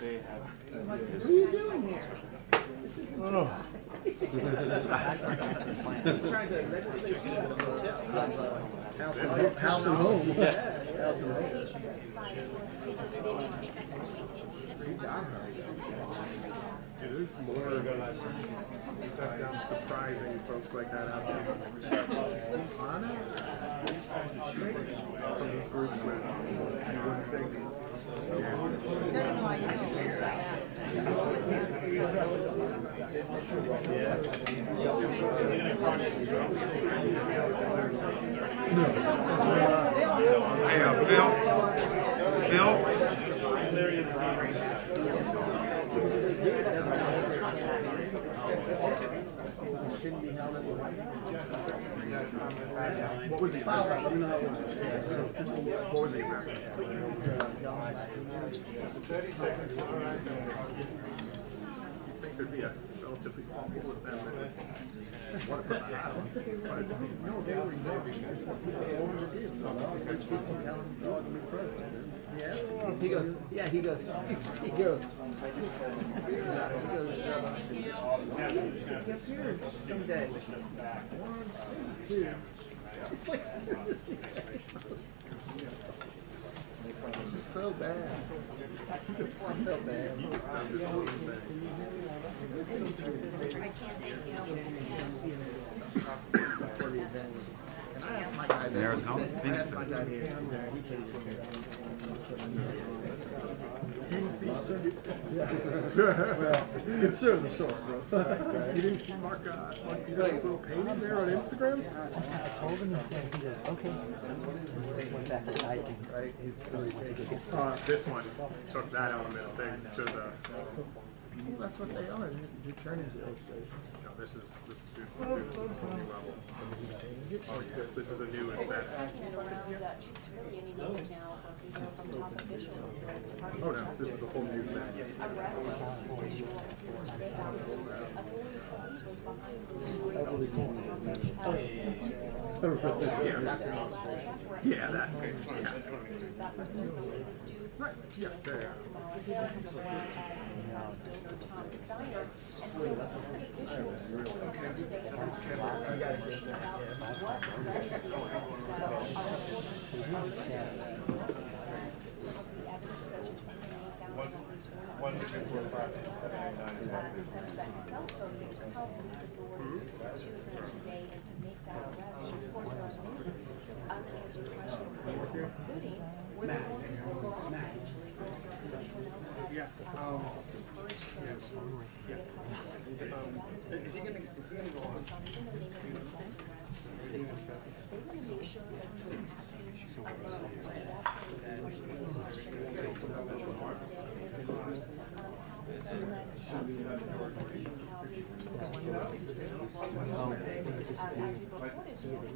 What are you doing here? Oh. He's trying to legislate house and home. House and home. There's more surprising folks like that out there. Anna? From these groups, man. You wouldn't think. Hey, Phil. What was he? What was he? 30 seconds. I think there'd be a relatively small pool of them that want to put that out. No, they were He goes, yeah, he goes, someday. 1, 2. It's like seriously so bad. So bad. And I asked my guy In Arizona? I asked my guy here. He said Well, consider the source, bro. You didn't see Mark, you got a little painting there on Instagram? I told him, and he goes, okay. Went back to typing. right? He's really This one took that element of things to the. well, that's what they are. You turn into illustration. No, this is a whole new level. Oh yeah, this is a new aesthetic. Oh no, this is a whole new thing. Yeah, that's right. Yeah, there.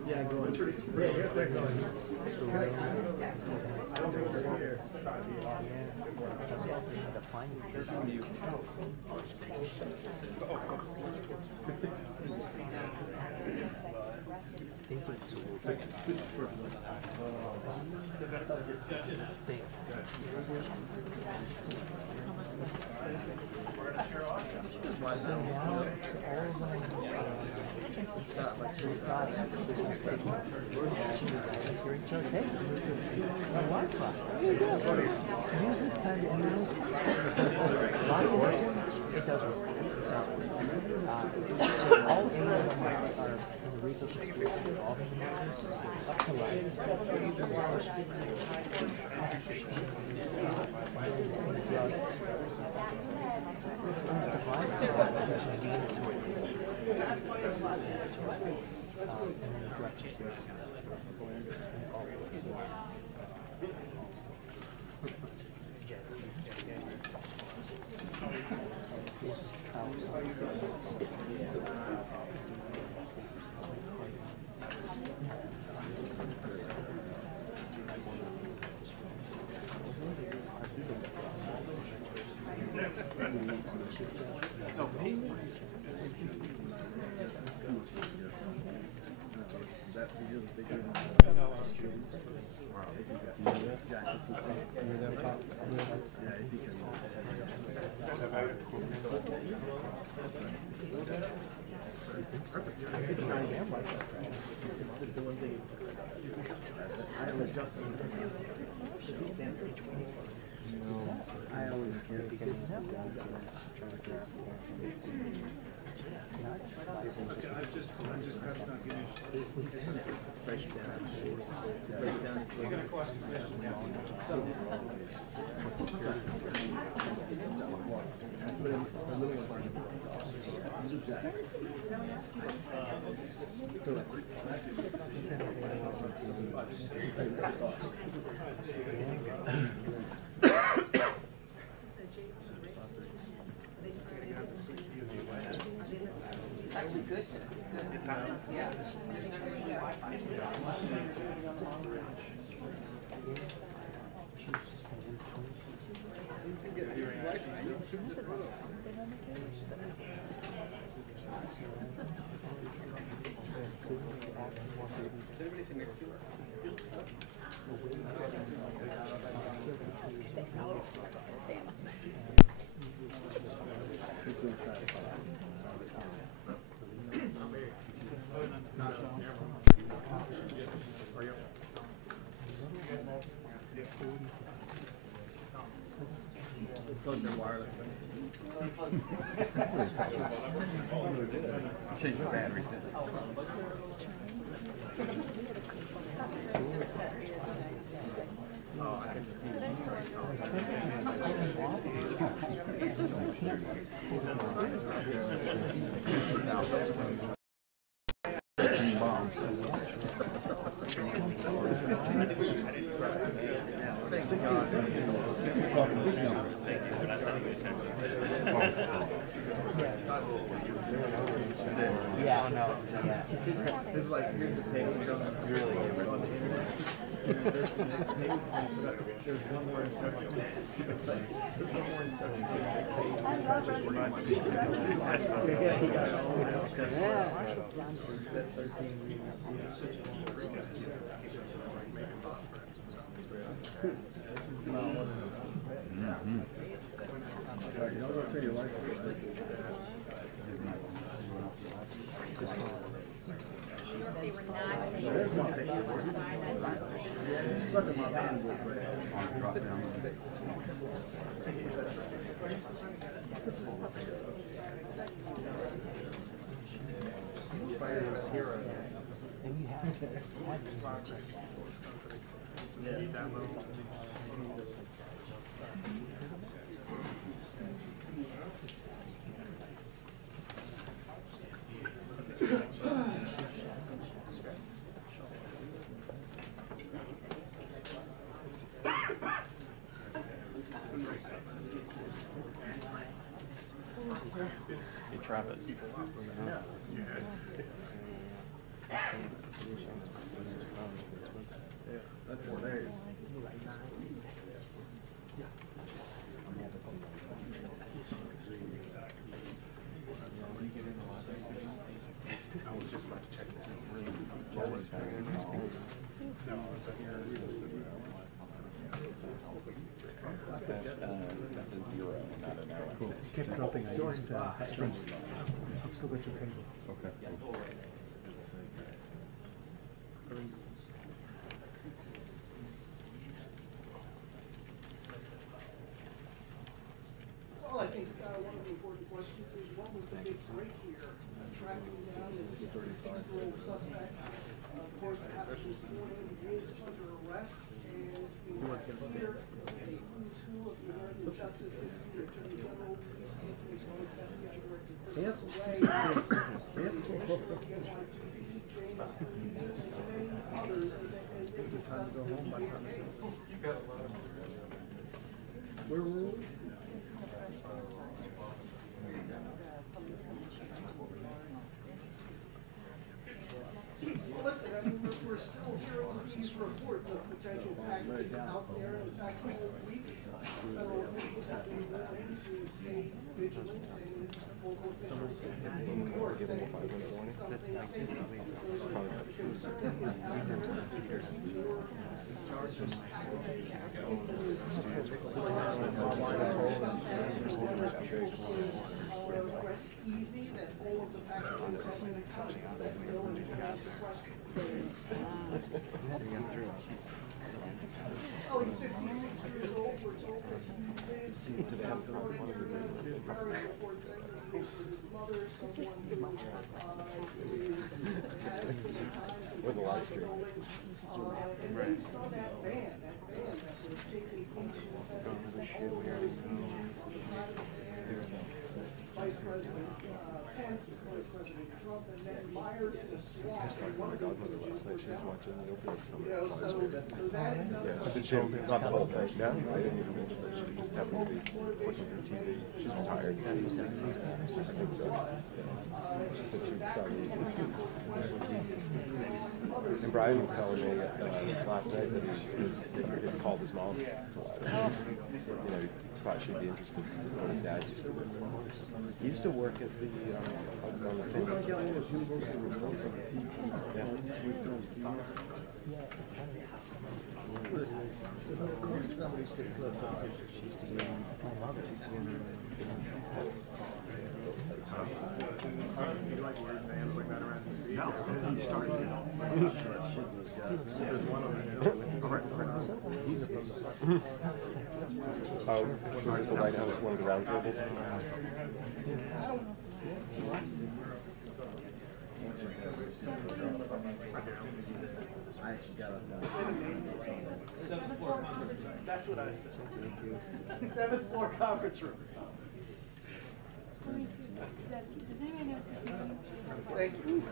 Yeah, going. Yeah, they're going. Use this time to analyze it does work. So all areas are in the research experience involving the markers up to It's not even like that, right? The one thing I always just I always care because I'm just not getting you're gonna cost Actually good. Yeah. Plug their wireless. Change the batteries in. Oh, I can just see yeah, no, yeah. It's like, here's the page. Really? There's one more instruction. It's like, there's one more instruction. Yeah, he got it all. Set 13. Y'all go tell your lights. Sucking my bandwidth right now. Drop down. Hey, Travis. That's hilarious. That's a 0, not an L. Cool. Kept dropping. I used Sprint. I've still got your cable. Okay. Well, I think one of the important questions is what was the big break here? Tracking down this 56-year-old suspect. Of course, it happened this morning. He is under arrest, and you know, it's clear a who's who of the American justice system, the Attorney General, Police Chief, as well as FBI Director Chris Way, the Commissioner of the NYPD, James Green, and many others as they discuss this big case. Where were we? Well, listen, I mean, we're still hearing these reports of potential packages out there. In fact, the whole week, federal officials have been warned to stay vigilant, and local officials in New York say something safe. So the concern is out there that there's more rest easy that all of the packages are going to come. That's the only answer question. Oh, he's 56 years old, we're told that he lives in the South Florida area. His various reports saying that he lives with his mother, someone who has spent times in the Gaza building. And then you saw that van that was taken into evidence from all of those images on the side of the van. Vice President Pence, Vice President Trump, and then mired in a swamp. And one of the images were down. You know, so that is another. Not the whole thing. No, I didn't even mention that. She just happened to be working through TV. She's retired. I think so. She said she decided to and Brian was telling me last night that he called his mom. So you know, he thought she'd be interested in what his dad used to work for. He used to work at the on the same No, he started it. There's one on oh, was it the White House, one of the round tables? I actually got That's what I said. 7th floor conference room. Thank you.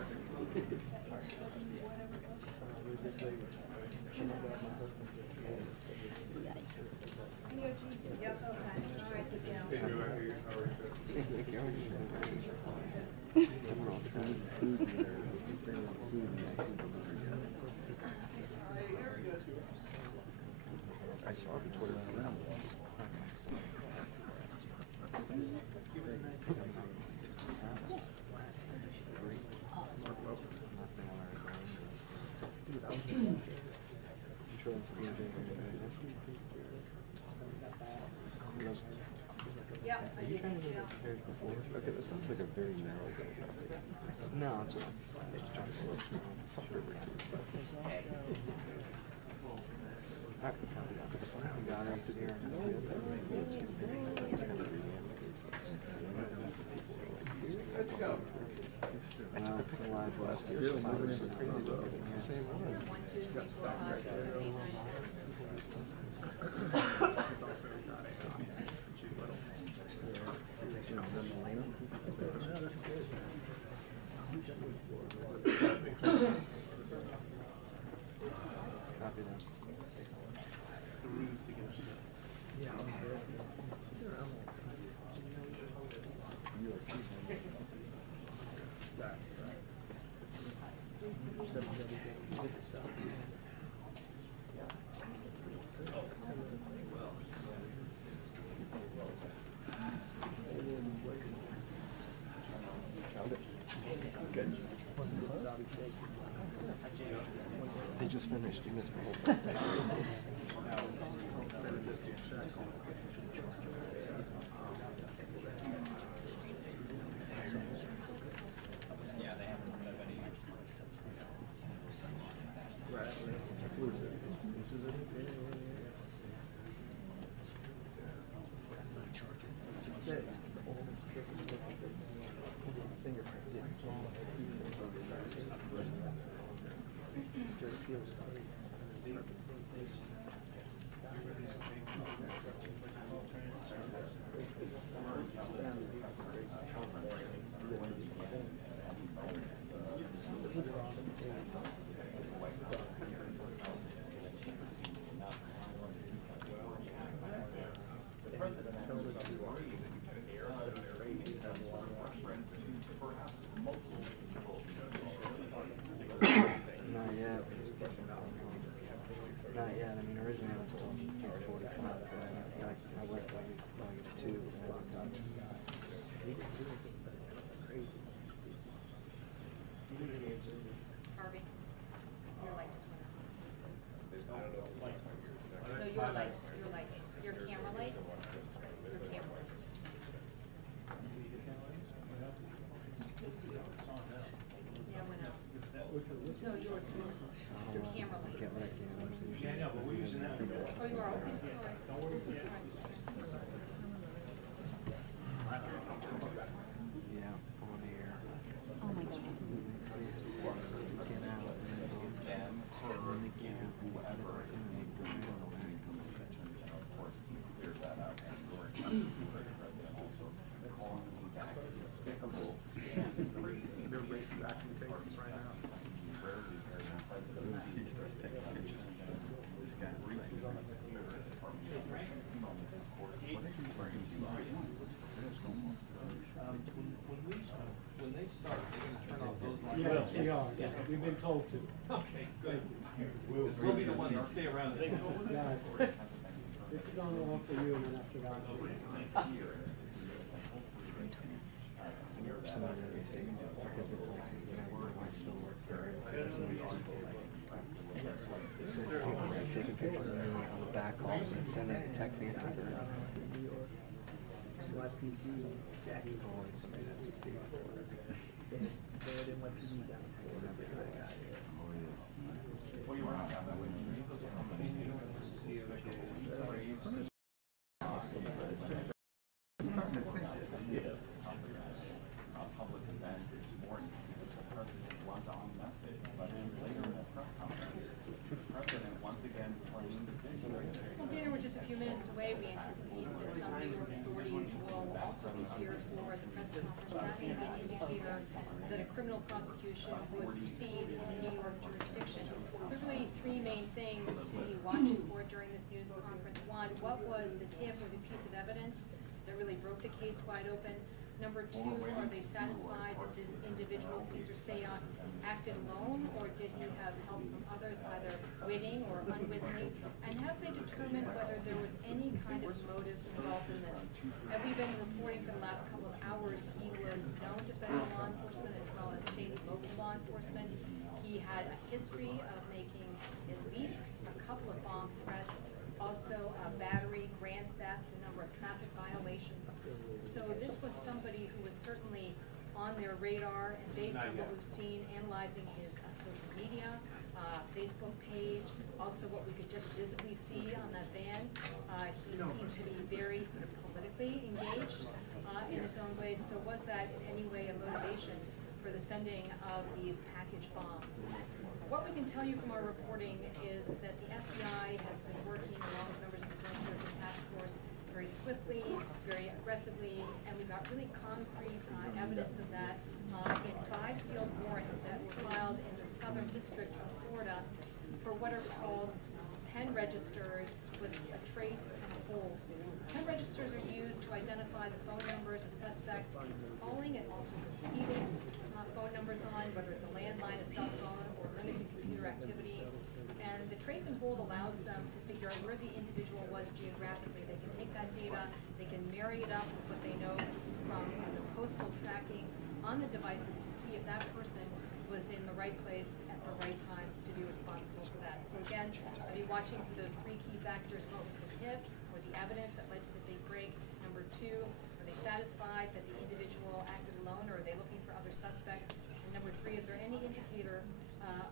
I saw the Twitter around. Yeah, I did. Okay, that sounds like a very narrow thing. No, just soccer. Good to go. Still moving into the One, two, three, four, five, six, seven, eight, nine. They just finished. You missed the whole thing. Not yet. I mean, originally I was told 45, but I worked like it's 2. Harvey, your light just went out. No, your light, your camera light, your camera light. been told to. Okay, good. We'll be the one that stay around. This is on the one for you, and then after that. Taking pictures of me on the back hall and sending it, texting it to her. Public event this morning, the president was on message, but then later in the press conference, the president once again claimed that Well, dinner, we're just a few minutes away. We anticipate that some New York authorities will also be here for the press conference. That may be an indicator that a criminal prosecution would proceed in the New York jurisdiction. There's really three main things to be watching for during this news conference. One, what was the tip or the piece of evidence that really broke the case wide open? Number two, are they satisfied that this individual, Cesar Sayoc, acted alone, or did he have help from others, either witting or unwittingly? And have they determined whether there was any kind of motive involved in this? Have we been reporting for the last couple of hours he was known to federal law enforcement as well as state and local law enforcement? He had a history of making at least a couple of bomb threats, also a battery, grand theft, a number of traffic violations. So this was somebody who was certainly on their radar, and based on what we've seen, analyzing his social media, Facebook page, also what we could just visibly see on that van, he seemed to be very sort of politically engaged in his own way. So was that in any way a motivation for the sending of these package bombs? What we can tell you from our reporting is that the FBI has been working along with members of the Joint Terrorism Task Force very swiftly, very aggressively, and we've got really concrete evidence of that in 5 sealed warrants that were filed in the Southern District of Florida for what are called pen registers with a trace and a hold. Pen registers are used to identify the phone numbers of suspects calling and also receiving phone numbers on, whether it's a landline, a cell phone, or limited computer activity. And the trace and hold allows them to figure out where the individual was geographically. They can take that data, they can marry it up with what they know from the postal tracking on the devices to see if that person was in the right place at the right time to be responsible for that. So again, I'll be watching for those 3 key factors. What was the tip or the evidence that led to the big break? Number 2, are they satisfied that the individual acted alone, or are they looking for other suspects? And number 3, is there any indicator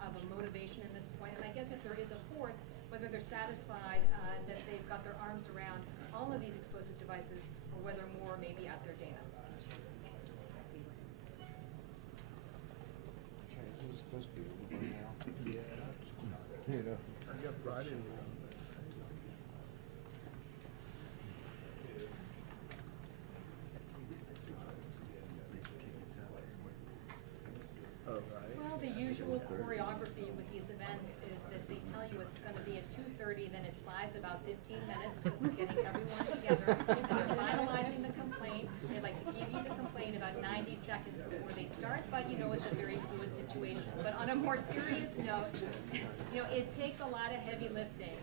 of a motivation in this point? And I guess if there is a fourth, whether they're satisfied that they've got their arms around all of these explosive devices, or whether more may be out their data. This is supposed to be over now. Yeah. You know. I got Friday. Well, the usual choreography with these events is that they tell you it's going to be at 2:30, then it slides about 15 minutes because they're getting everyone together. And they're finalizing the complaint. They like to give you the complaint about 90 seconds before they start, but you know it's a very fluid situation. But on a more serious note, you know, it takes a lot of heavy lifting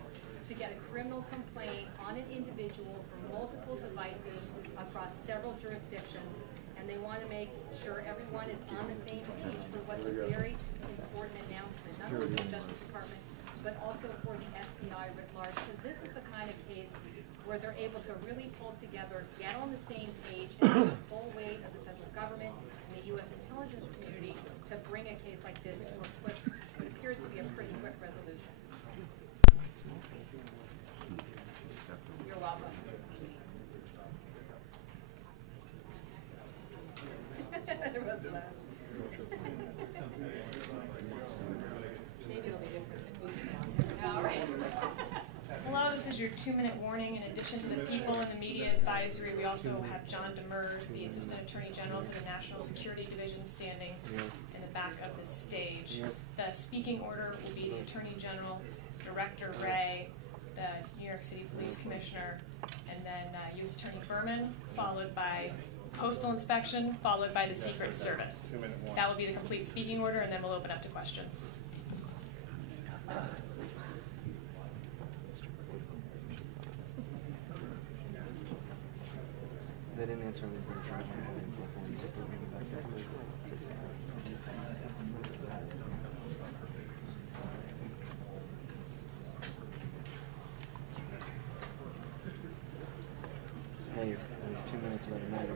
to get a criminal complaint on an individual for multiple devices across several jurisdictions. And they want to make sure everyone is on the same page for what's a very important announcement, not only for the Justice Department, but also for the FBI writ large, because this is the kind of case where they're able to really pull together, get on the same page, and have the full weight of the federal government and the U.S. intelligence community to bring a case like this to a quick, what appears to be a pretty quick resolution. You're welcome. Maybe it'll be different. All right. Hello, this is your 2-minute warning. In addition to the people and the media advisory, we also have John Demers, the Assistant Attorney General for the National Security Division, standing in the back of the stage. The speaking order will be the Attorney General, Director Wray, the New York City Police Commissioner, and then U.S. Attorney Berman, followed by postal inspection, followed by the Secret Service. That will be the complete speaking order, and then we'll open up to questions. They didn't answer me. Hey, 2 minutes about a night ago.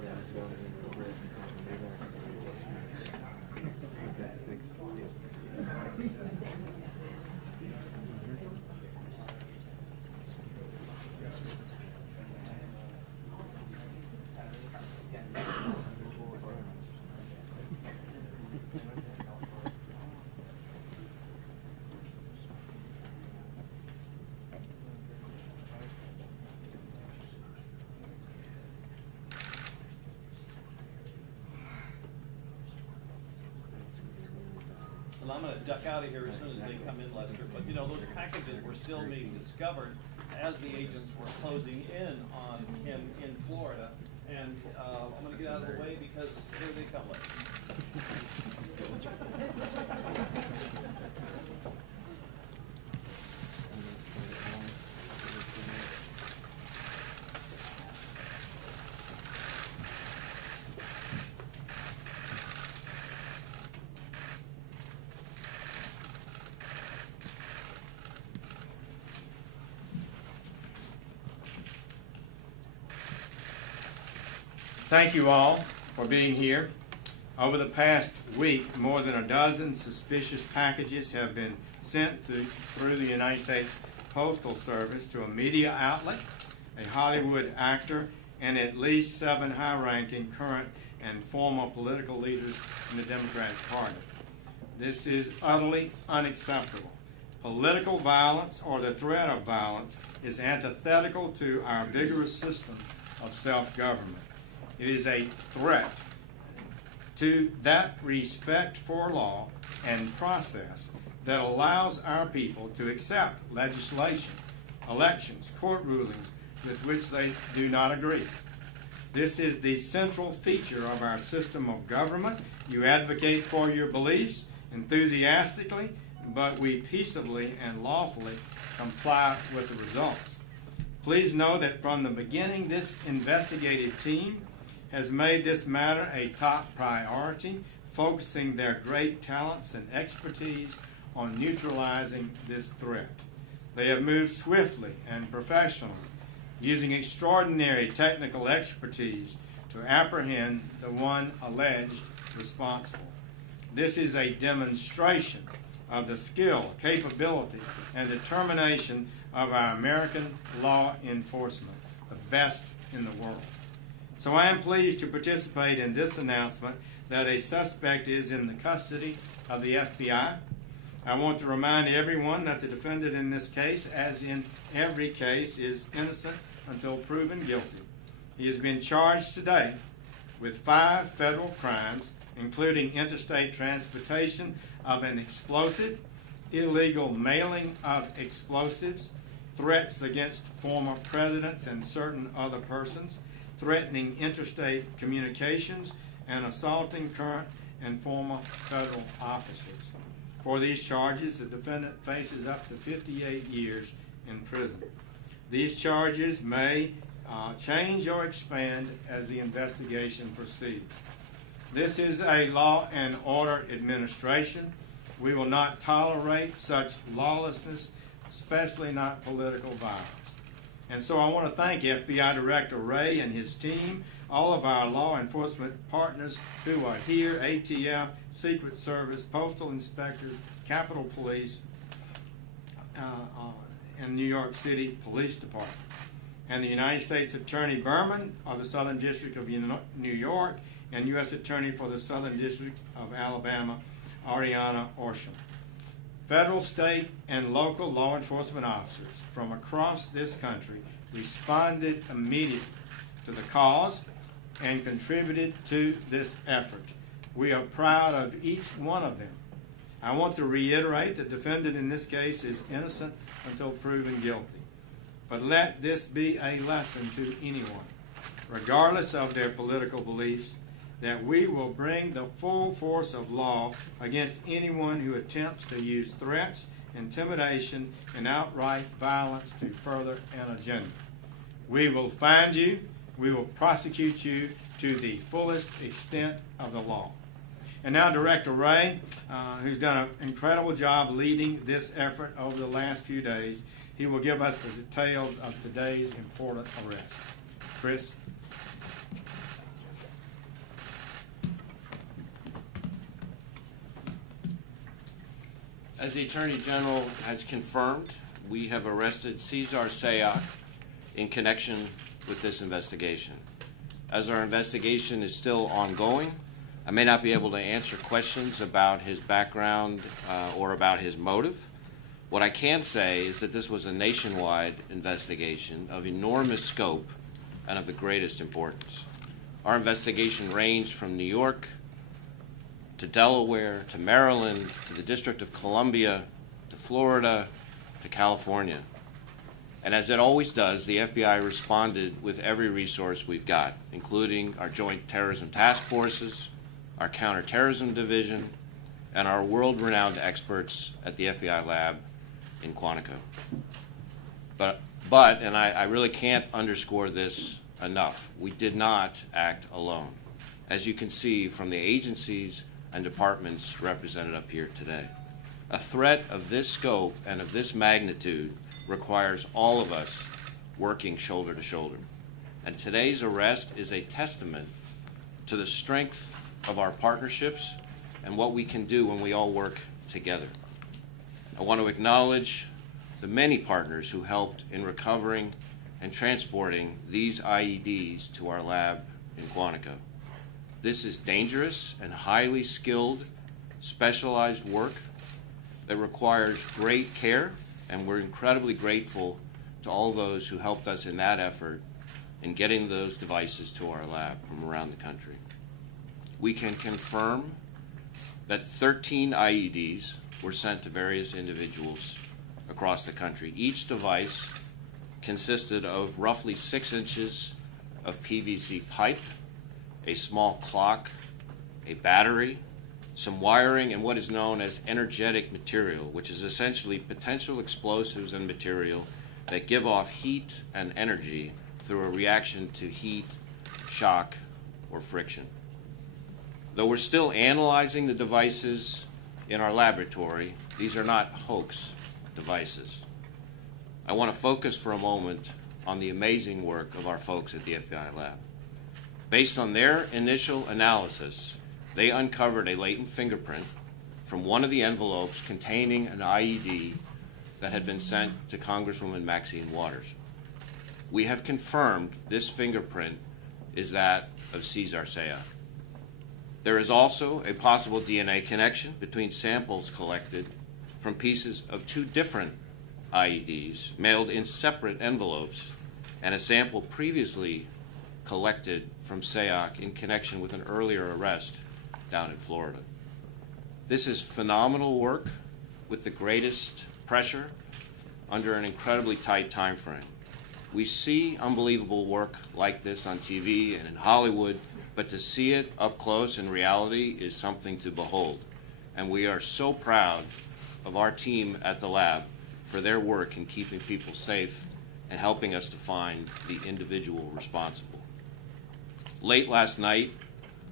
Okay, thanks. Well, I'm going to duck out of here as soon as they come in, Lester. But, you know, those packages were still being discovered as the agents were closing in on him in Florida. And I'm going to get out of the way because here they come, Lester. Thank you all for being here. Over the past week, more than a dozen suspicious packages have been sent through the United States Postal Service to a media outlet, a Hollywood actor, and at least 7 high-ranking current and former political leaders in the Democratic Party. This is utterly unacceptable. Political violence or the threat of violence is antithetical to our vigorous system of self-government. It is a threat to that respect for law and process that allows our people to accept legislation, elections, court rulings with which they do not agree. This is the central feature of our system of government. You advocate for your beliefs enthusiastically, but we peaceably and lawfully comply with the results. Please know that from the beginning, this investigative team has made this matter a top priority, focusing their great talents and expertise on neutralizing this threat. They have moved swiftly and professionally, using extraordinary technical expertise to apprehend the one alleged responsible. This is a demonstration of the skill, capability, and determination of our American law enforcement, the best in the world. So I am pleased to participate in this announcement that a suspect is in the custody of the FBI. I want to remind everyone that the defendant in this case, as in every case, is innocent until proven guilty. He has been charged today with 5 federal crimes, including interstate transportation of an explosive, illegal mailing of explosives, threats against former presidents and certain other persons, threatening interstate communications, and assaulting current and former federal officers. For these charges, the defendant faces up to 58 years in prison. These charges may change or expand as the investigation proceeds. This is a law and order administration. We will not tolerate such lawlessness, especially not political violence. And so I want to thank FBI Director Wray and his team, all of our law enforcement partners who are here, ATF, Secret Service, Postal Inspectors, Capitol Police, and New York City Police Department, and the United States Attorney Berman of the Southern District of New York, and U.S. Attorney for the Southern District of Alabama, Ariana Orsham. Federal, state, and local law enforcement officers from across this country responded immediately to the cause and contributed to this effort. We are proud of each one of them. I want to reiterate the defendant in this case is innocent until proven guilty. But let this be a lesson to anyone. regardless of their political beliefs, that we will bring the full force of law against anyone who attempts to use threats, intimidation, and outright violence to further an agenda. We will find you, we will prosecute you to the fullest extent of the law. And now Director Ray, who's done an incredible job leading this effort over the last few days, he will give us the details of today's important arrest. Chris? As the Attorney General has confirmed, we have arrested Cesar Sayoc in connection with this investigation. As our investigation is still ongoing, I may not be able to answer questions about his background or about his motive. What I can say is that this was a nationwide investigation of enormous scope and of the greatest importance. Our investigation ranged from New York to Delaware, to Maryland, to the District of Columbia, to Florida, to California. And as it always does, the FBI responded with every resource we've got, including our Joint Terrorism Task Forces, our Counterterrorism Division, and our world-renowned experts at the FBI lab in Quantico. But and I really can't underscore this enough, we did not act alone, as you can see from the agencies and departments represented up here today. A threat of this scope and of this magnitude requires all of us working shoulder to shoulder. And today's arrest is a testament to the strength of our partnerships and what we can do when we all work together. I want to acknowledge the many partners who helped in recovering and transporting these IEDs to our lab in Quantico. This is dangerous and highly skilled, specialized work that requires great care, and we're incredibly grateful to all those who helped us in that effort in getting those devices to our lab from around the country. We can confirm that 13 IEDs were sent to various individuals across the country. Each device consisted of roughly 6 inches of PVC pipe, a small clock, a battery, some wiring, and what is known as energetic material, which is essentially potential explosives and material that give off heat and energy through a reaction to heat, shock, or friction. Though we're still analyzing the devices in our laboratory, these are not hoax devices. I want to focus for a moment on the amazing work of our folks at the FBI lab. Based on their initial analysis, they uncovered a latent fingerprint from one of the envelopes containing an IED that had been sent to Congresswoman Maxine Waters. We have confirmed this fingerprint is that of Cesar Sayoc. There is also a possible DNA connection between samples collected from pieces of 2 different IEDs mailed in separate envelopes and a sample previously collected from Sayoc in connection with an earlier arrest down in Florida. This is phenomenal work with the greatest pressure under an incredibly tight time frame. We see unbelievable work like this on TV and in Hollywood, but to see it up close in reality is something to behold. And we are so proud of our team at the lab for their work in keeping people safe and helping us to find the individual responsible. Late last night,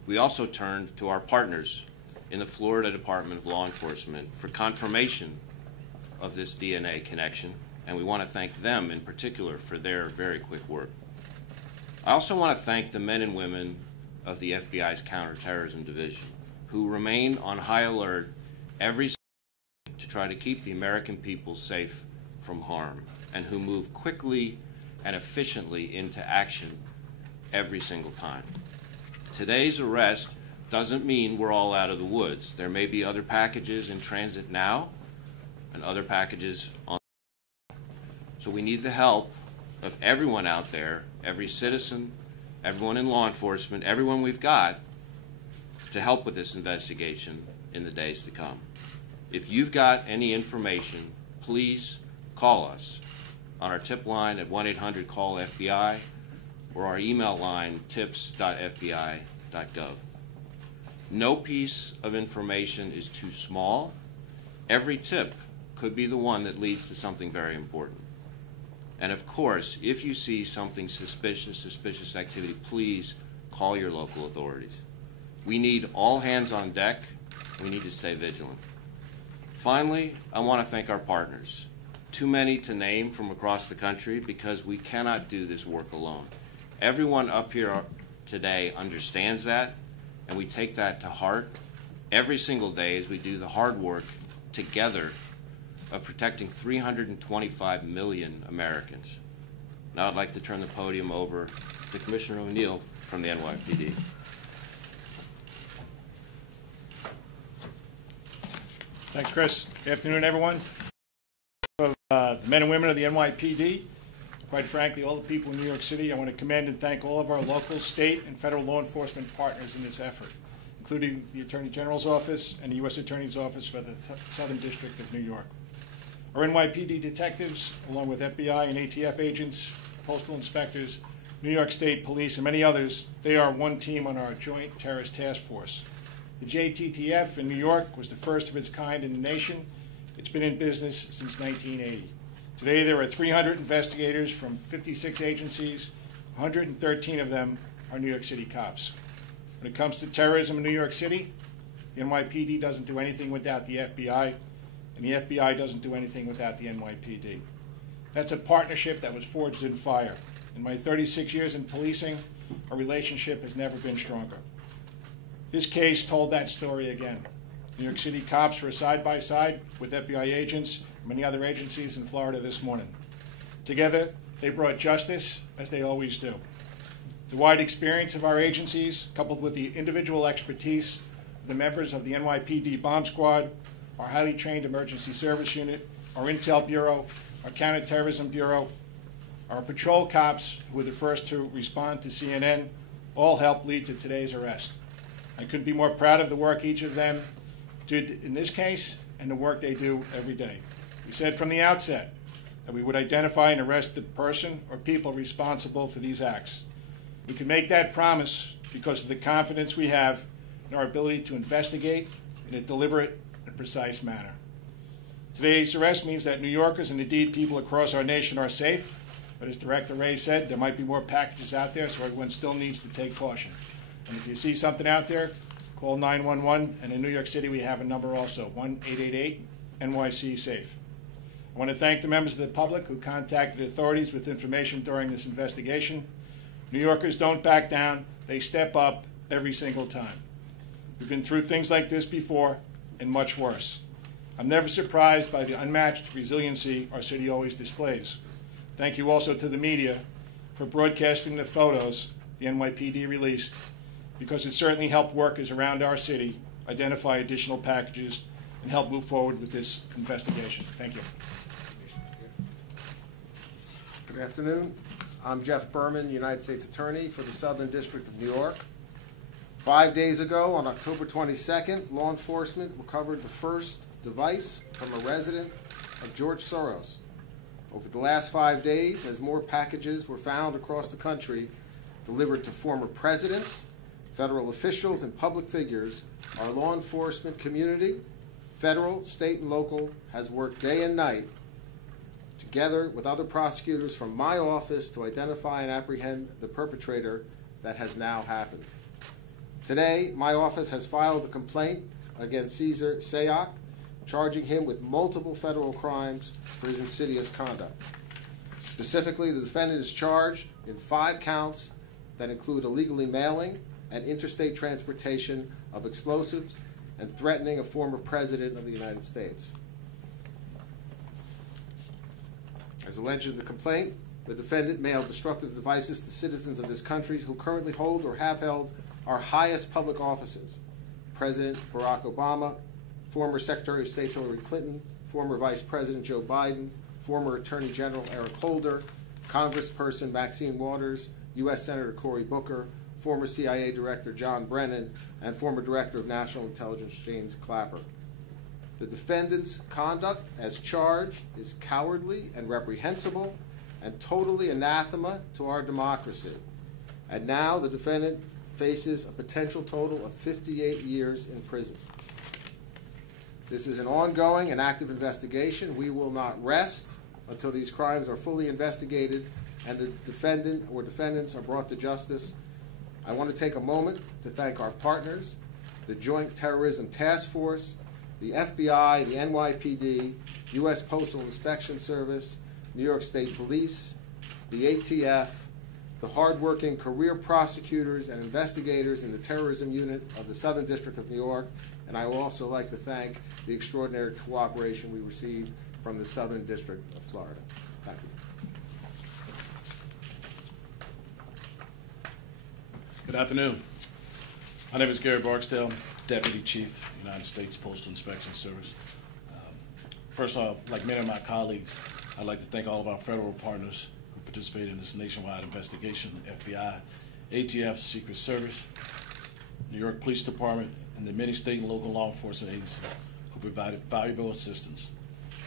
we also turned to our partners in the Florida Department of Law Enforcement for confirmation of this DNA connection, and we want to thank them in particular for their very quick work. I also want to thank the men and women of the FBI's Counterterrorism Division, who remain on high alert every day to try to keep the American people safe from harm, and who move quickly and efficiently into action every single time. Today's arrest doesn't mean we're all out of the woods. There may be other packages in transit now and other packages on. So we need the help of everyone out there, every citizen, everyone in law enforcement, everyone we've got to help with this investigation in the days to come. If you've got any information, please call us on our tip line at 1-800-CALL-FBI or our email line, tips.fbi.gov. No piece of information is too small. Every tip could be the one that leads to something very important. And of course, if you see something suspicious activity, please call your local authorities. We need all hands on deck. We need to stay vigilant. Finally, I want to thank our partners. Too many to name from across the country because we cannot do this work alone. Everyone up here today understands that, and we take that to heart every single day as we do the hard work together of protecting 325 million Americans. Now I'd like to turn the podium over to Commissioner O'Neill from the NYPD. Thanks, Chris. Good afternoon, everyone. The men and women of the NYPD, quite frankly, all the people in New York City, I want to commend and thank all of our local, state, and federal law enforcement partners in this effort, including the Attorney General's Office and the U.S. Attorney's Office for the Southern District of New York. Our NYPD detectives, along with FBI and ATF agents, postal inspectors, New York State Police, and many others, they are one team on our Joint Terrorist Task Force. The JTTF in New York was the first of its kind in the nation. It's been in business since 1980. Today there are 300 investigators from 56 agencies. 113 of them are New York City cops. When it comes to terrorism in New York City, the NYPD doesn't do anything without the FBI, and the FBI doesn't do anything without the NYPD. That's a partnership that was forged in fire. In my 36 years in policing, our relationship has never been stronger. This case told that story again. New York City cops were side by side with FBI agents and many other agencies in Florida this morning. Together, they brought justice, as they always do. The wide experience of our agencies, coupled with the individual expertise of the members of the NYPD Bomb Squad, our highly trained emergency service unit, our Intel Bureau, our Counterterrorism Bureau, our patrol cops, who were the first to respond to CNN, all helped lead to today's arrest. I couldn't be more proud of the work each of them did in this case and the work they do every day. We said from the outset that we would identify and arrest the person or people responsible for these acts. We can make that promise because of the confidence we have in our ability to investigate in a deliberate and precise manner. Today's arrest means that New Yorkers and indeed people across our nation are safe, but as Director Ray said, there might be more packages out there, so everyone still needs to take caution. And if you see something out there, call 911, and in New York City we have a number also, 1-888-NYC-SAFE. I want to thank the members of the public who contacted authorities with information during this investigation. New Yorkers don't back down, they step up every single time. We've been through things like this before, and much worse. I'm never surprised by the unmatched resiliency our city always displays. Thank you also to the media for broadcasting the photos the NYPD released, because it certainly helped workers around our city identify additional packages and help move forward with this investigation. Thank you. Good afternoon. I'm Jeff Berman, United States Attorney for the Southern District of New York. 5 days ago, on October 22nd, law enforcement recovered the first device from a residence of George Soros. Over the last 5 days, as more packages were found across the country delivered to former presidents, federal officials, and public figures, our law enforcement community, federal, state, and local, has worked day and night together with other prosecutors from my office to identify and apprehend the perpetrator that has now happened. Today, my office has filed a complaint against Cesar Sayoc, charging him with multiple federal crimes for his insidious conduct. Specifically, the defendant is charged in 5 counts that include illegally mailing and interstate transportation of explosives and threatening a former president of the United States. As alleged in the complaint, the defendant mailed destructive devices to citizens of this country who currently hold or have held our highest public offices: President Barack Obama, former Secretary of State Hillary Clinton, former Vice President Joe Biden, former Attorney General Eric Holder, Congressperson Maxine Waters, U.S. Senator Cory Booker, former CIA Director John Brennan, and former Director of National Intelligence James Clapper. The defendant's conduct as charged is cowardly and reprehensible and totally anathema to our democracy. And now the defendant faces a potential total of 58 years in prison. This is an ongoing and active investigation. We will not rest until these crimes are fully investigated and the defendant or defendants are brought to justice. I want to take a moment to thank our partners, the Joint Terrorism Task Force, the FBI, the NYPD, U.S. Postal Inspection Service, New York State Police, the ATF, the hardworking career prosecutors and investigators in the terrorism unit of the Southern District of New York, and I would also like to thank the extraordinary cooperation we received from the Southern District of Florida. Thank you. Good afternoon. My name is Gary Barksdale, Deputy Chief, United States Postal Inspection Service. First off, like many of my colleagues, I'd like to thank all of our federal partners who participated in this nationwide investigation, the FBI, ATF, Secret Service, New York Police Department, and the many state and local law enforcement agencies who provided valuable assistance.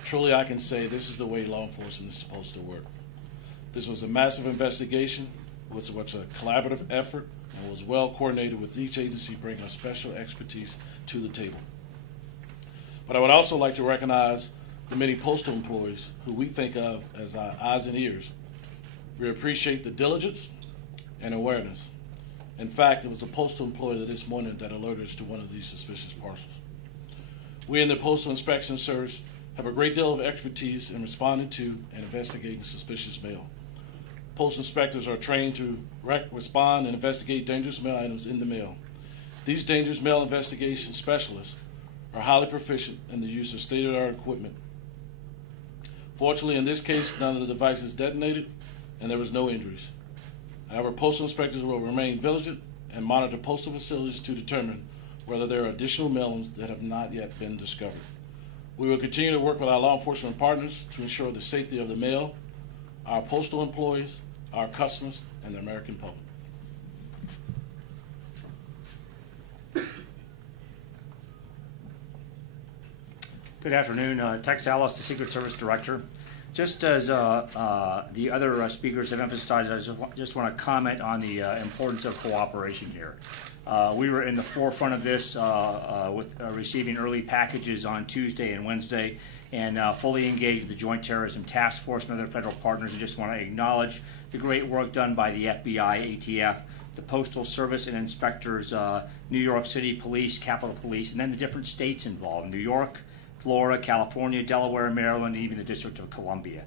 Truly, I can say this is the way law enforcement is supposed to work. This was a massive investigation. It was a collaborative effort and was well coordinated with each agency bringing a special expertise to the table. But I would also like to recognize the many postal employees who we think of as our eyes and ears. We appreciate the diligence and awareness. In fact, it was a postal employee this morning that alerted us to one of these suspicious parcels. We in the Postal Inspection Service have a great deal of expertise in responding to and investigating suspicious mail. Postal inspectors are trained to respond and investigate dangerous mail items in the mail. These dangerous mail investigation specialists are highly proficient in the use of state-of-the-art equipment. Fortunately, in this case, none of the devices detonated and there was no injuries. However, postal inspectors will remain vigilant and monitor postal facilities to determine whether there are additional mailings that have not yet been discovered. We will continue to work with our law enforcement partners to ensure the safety of the mail, our postal employees, our customers, and the American public. Good afternoon. Tex Ellis, the Secret Service Director. Just as the other speakers have emphasized, I just want to comment on the importance of cooperation here. We were in the forefront of this with receiving early packages on Tuesday and Wednesday, and fully engaged with the Joint Terrorism Task Force and other federal partners. I just want to acknowledge the great work done by the FBI, ATF, the Postal Service and inspectors, New York City Police, Capitol Police, and then the different states involved, New York, Florida, California, Delaware, Maryland, and even the District of Columbia.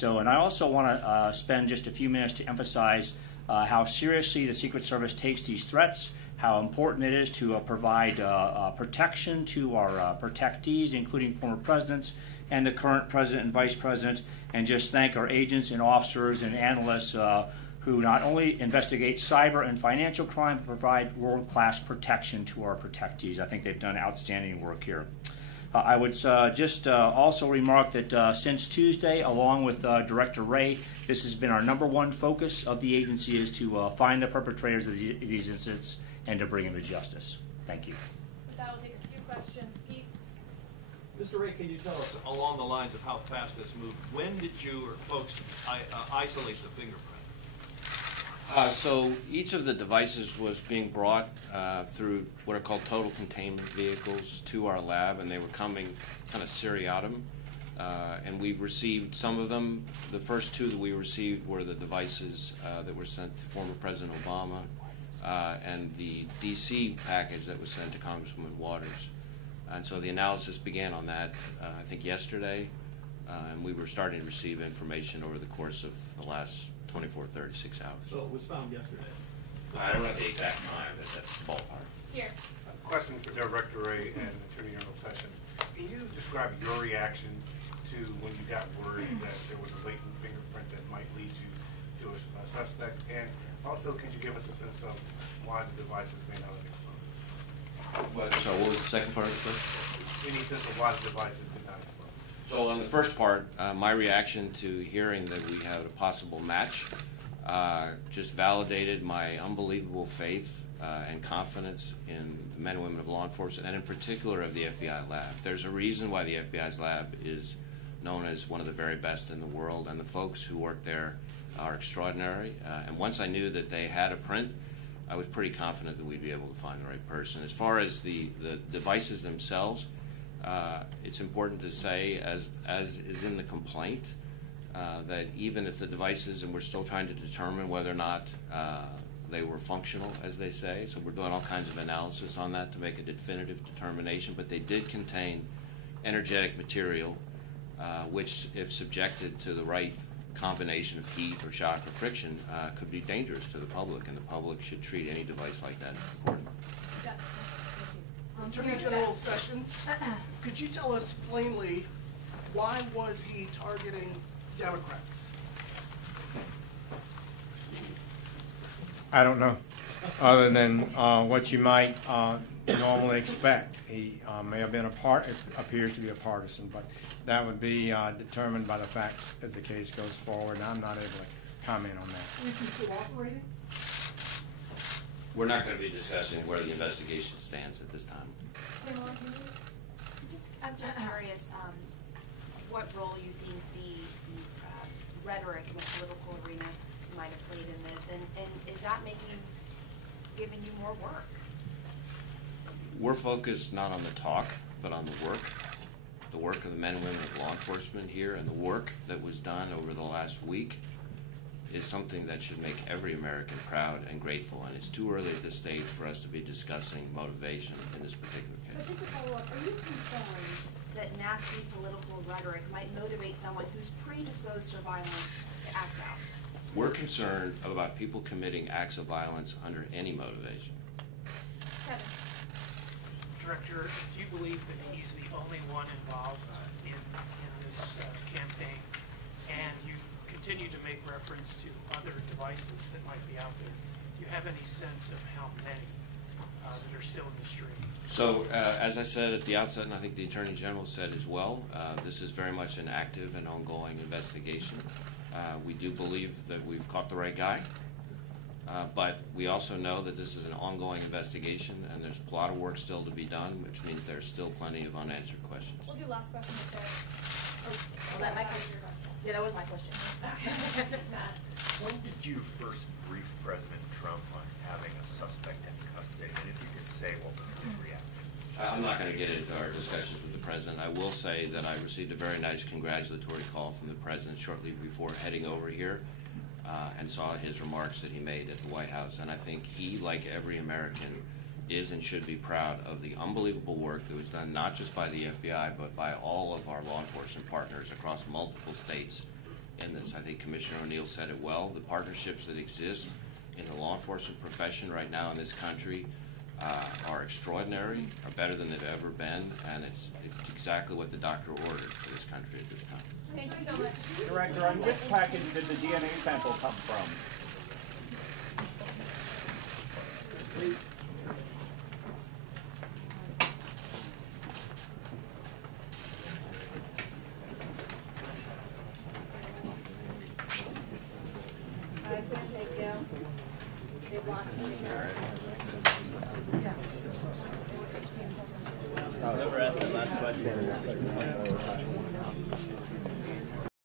And I also want to spend just a few minutes to emphasize how seriously the Secret Service takes these threats, how important it is to provide protection to our protectees, including former presidents and the current president and vice president, and just thank our agents and officers and analysts who not only investigate cyber and financial crime, but provide world-class protection to our protectees. I think they've done outstanding work here. I would just also remark that since Tuesday, along with Director Wray, this has been our #1 focus of the agency, is to find the perpetrators of these incidents and to bring them to justice. Thank you. With that, we'll take a few questions. Pete? Mr. Wray, can you tell us along the lines of how fast this moved, when did you or folks isolate the fingerprint? So each of the devices was being brought through what are called total containment vehicles to our lab, and they were coming kind of seriatim. And we received some of them. The first two that we received were the devices that were sent to former President Obama and the DC package that was sent to Congresswoman Waters. And so the analysis began on that, I think, yesterday, and we were starting to receive information over the course of the last 24, 36 hours. So it was found yesterday? I don't know the exact time, but that's the ballpark. Here. A question for Director Wray and Attorney General Sessions. Can you describe your reaction to when you got word that there was a latent fingerprint that might lead you to a suspect? And also, could you give us a sense of why the devices may not have exploded? So what was the second part of the question? Any sense of why the devices did not explode? So on the first part, my reaction to hearing that we had a possible match just validated my unbelievable faith and confidence in the men and women of law enforcement, and in particular of the FBI lab. There's a reason why the FBI's lab is known as one of the very best in the world, and the folks who work there are extraordinary. And once I knew that they had a print, I was pretty confident that we'd be able to find the right person. As far as the devices themselves, it's important to say, as is in the complaint, that even if the devices, and we're still trying to determine whether or not they were functional, as they say, so we're doing all kinds of analysis on that to make a definitive determination, but they did contain energetic material, which, if subjected to the right combination of heat or shock or friction, could be dangerous to the public, and the public should treat any device like that as important. Attorney General Sessions, could you tell us plainly, why was he targeting Democrats? I don't know, other than what you might normally expect. He may have been appears to be a partisan, but that would be determined by the facts as the case goes forward, and I'm not able to comment on that. Is he cooperating? We're not going to be discussing where the investigation stands at this time. I'm just curious what role you think the rhetoric in the political arena might have played in this, and is that giving you more work? We're focused not on the talk, but on the work of the men and women of law enforcement here, and the work that was done over the last week is something that should make every American proud and grateful, and it's too early at this stage for us to be discussing motivation in this particular case. But just to follow up, are you concerned that nasty political rhetoric might motivate someone who's predisposed to violence to act out? We're concerned about people committing acts of violence under any motivation. Kevin. Director, do you believe that he's the only one involved in this campaign? And you continue to make reference to other devices that might be out there. Do you have any sense of how many that are still in the stream? So, as I said at the outset, and I think the Attorney General said as well, this is very much an active and ongoing investigation. We do believe that we've caught the right guy, but we also know that this is an ongoing investigation, and there's a lot of work still to be done, which means there's still plenty of unanswered questions. We'll do last question with Sarah. Oh, that might be your question. Yeah, that was my question. When did you first brief President Trump on having a suspect in custody? And if you could say what was his reaction? I'm not going to get into our discussions with the President. I will say that I received a very nice congratulatory call from the President shortly before heading over here, and saw his remarks that he made at the White House. And I think he, like every American, is and should be proud of the unbelievable work that was done not just by the FBI, but by all of our law enforcement partners across multiple states in this. I think Commissioner O'Neill said it well. The partnerships that exist in the law enforcement profession right now in this country are extraordinary, are better than they've ever been, and it's exactly what the doctor ordered for this country at this time. Thank you so much. Director, on which package did the DNA sample come from? Never asked that last question.